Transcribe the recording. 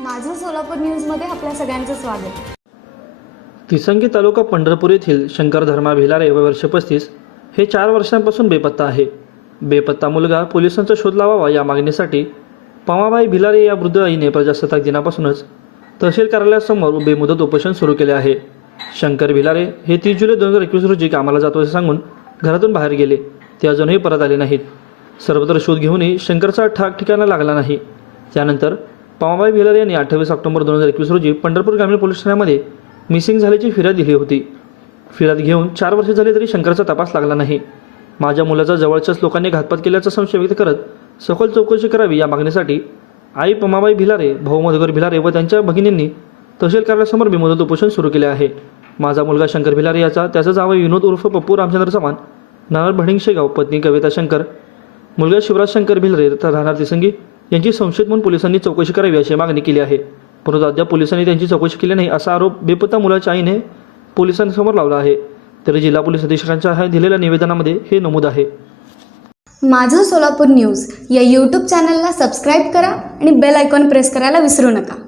माझं सोलापूर न्यूजमध्ये आपल्या सगळ्यांचं स्वागत. तिसंगी तालुका पंढरपूर येथील शंकर धर्मा भिलारे व वर्ष पस्तीस हे चार वर्षांपासून बेपत्ता आहे. बेपत्ता मुलगा पोलिसांचा शोध लावावा या मागणीसाठी पमाबाई भिलारे या वृद्ध आईने प्रजासत्ताक दिनापासूनच तहसील कार्यालयासमोर बेमुदत उपोषण सुरू केले आहे. शंकर भिलारे हे तीस जुलै दोन हजार एकवीस रोजी कामाला जातो असे सांगून घरातून बाहेर गेले. ते अजूनही परत आले नाहीत. सर्वत्र शोध घेऊनही शंकरचा ठाक ठिकाणा लागला नाही. त्यानंतर पमाबाई भिलारे यांनी अठ्ठावीस ऑक्टोबर दोन हजार एकवीस रोजी पंढरपूर ग्रामीण पोलीस ठाण्यामध्ये मिसिंग झाल्याची फिर्याद दिली होती. फिर्याद घेऊन चार वर्षे झाली तरी शंकरचा तपास लागला नाही. माझ्या मुलाचा जवळच्याच लोकांनी घातपात केल्याचा संशय व्यक्त करत सखोल चौकशी करावी या मागणीसाठी आई पमाबाई भिलारे भाऊ मधुकर भिलारे व त्यांच्या भगिनींनी तहसील कार्यालयासमोर बेमुदत उपोषण सुरू केले आहे. माझा मुलगा शंकर भिलारे याचा त्याचा जावं विनोद उर्फ पप्पू रामचंद्र चव्हाण नारळ भडिंग शेगाव पत्नी कविता शंकर मुलगा शिवराज शंकर भिलरे तर राहणार तिसंगी यांची संशयित म्हणून पोलिसांनी चौकशी करावी अशी मागणी केली आहे. परंतु अद्याप पोलिसांनी त्यांची चौकशी केली नाही असा आरोप बेपत्ता मुलाच्या आईने पोलिसांसमोर लावला आहे. तरी जिल्हा पोलीस अधीक्षकांच्या दिलेल्या निवेदनामध्ये हे नमूद आहे. माझं सोलापूर न्यूज या यूट्यूब चॅनलला सबस्क्राईब करा आणि बेल आयकॉन प्रेस करायला विसरू नका.